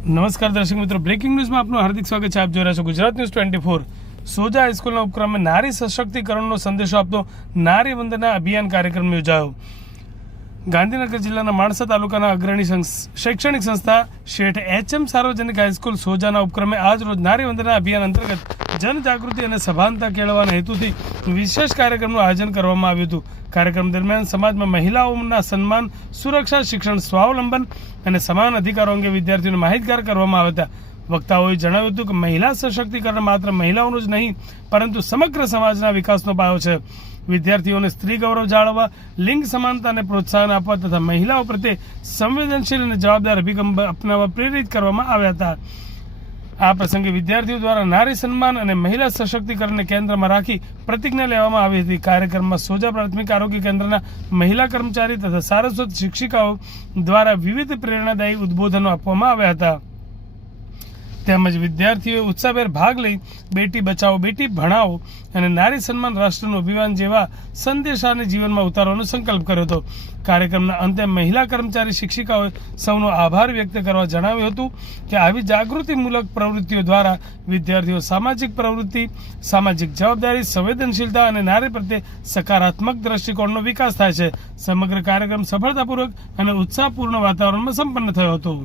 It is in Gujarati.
નમસ્કાર દર્શક મિત્રો, બ્રેકિંગ ન્યૂઝમાં આપનું હાર્દિક સ્વાગત છે. આપ જોઈ રહ્યા છો ગુજરાત ન્યૂઝ 24. સોજા હાઈસ્કૂલના ઉપક્રમે નારી સશક્તિકરણનો સંદેશો આપતો નારી વંદના અભિયાન કાર્યક્રમ યોજાયો. ગાંધીનગર જિલ્લાના માણસા તાલુકાના અગ્રણી શૈક્ષણિક સંસ્થા શેઠ એચ.એમ. સાર્વજનિક હાઈસ્કૂલ સોજાના ઉપક્રમે આજ રોજ નારી વંદના અભિયાન અંતર્ગત જનજાગૃતિ અને સભાનતા કેળવવાના હેતુથી વિશેષ કાર્યક્રમનું આયોજન કરવામાં આવ્યું હતું. કાર્યક્રમ દરમિયાન સમાજમાં મહિલાઓના સન્માન, સુરક્ષા, શિક્ષણ, સ્વાવલંબન અને સમાન અધિકારો અંગે વિદ્યાર્થીઓને માહિતગાર કરવામાં આવ્યા હતા. વક્તાઓએ જણાવ્યું હતું કે મહિલા સશક્તિકરણ માત્ર મહિલાઓનું જ નહીં પરંતુ સમગ્ર સમાજના વિકાસનો પાયો છે. વિદ્યાર્થીઓને સ્ત્રી ગૌરવ જાળવવા, લિંગ સમાનતાને પ્રોત્સાહન આપવા તથા મહિલાઓ પ્રત્યે સંવેદનશીલ અને જવાબદાર અભિગમ અપનાવવા પ્રેરિત કરવામાં આવ્યા હતા. આ પ્રસંગે વિદ્યાર્થીઓ દ્વારા નારી સન્માન અને મહિલા સશક્તિકરણને કેન્દ્રમાં રાખી પ્રતિજ્ઞા લેવામાં આવી હતી. કાર્યક્રમમાં સોજા પ્રાથમિક આરોગ્ય કેન્દ્રના મહિલા કર્મચારી તથા સારસ્વત શિક્ષિકાઓ દ્વારા વિવિધ પ્રેરણાદાયી ઉદ્બોધનો આપવામાં આવ્યા હતા. તેમજ વિદ્યાર્થીઓએ ઉત્સાહભેર ભાગ લઈ બેટી બચાવો, બેટી ભણાવો અને નારી સન્માન રાષ્ટ્રનું અભિમાન જેવા સંદેશાને જીવનમાં ઉતારવાનો સંકલ્પ કર્યો હતો. કાર્યક્રમના અંતે મહિલા કર્મચારી શિક્ષિકાઓએ સૌનો આભાર વ્યક્ત કરવા જણાવ્યું હતું કે આવી જાગૃતિમૂલક પ્રવૃત્તિઓ દ્વારા વિદ્યાર્થીઓ સામાજિક પ્રવૃત્તિ, સામાજિક જવાબદારી, સંવેદનશીલતા અને નારી પ્રત્યે સકારાત્મક દ્રષ્ટિકોણનો વિકાસ થાય છે. સમગ્ર કાર્યક્રમ સફળતાપૂર્વક અને ઉત્સાહપૂર્ણ વાતાવરણમાં સંપન્ન થયો હતો.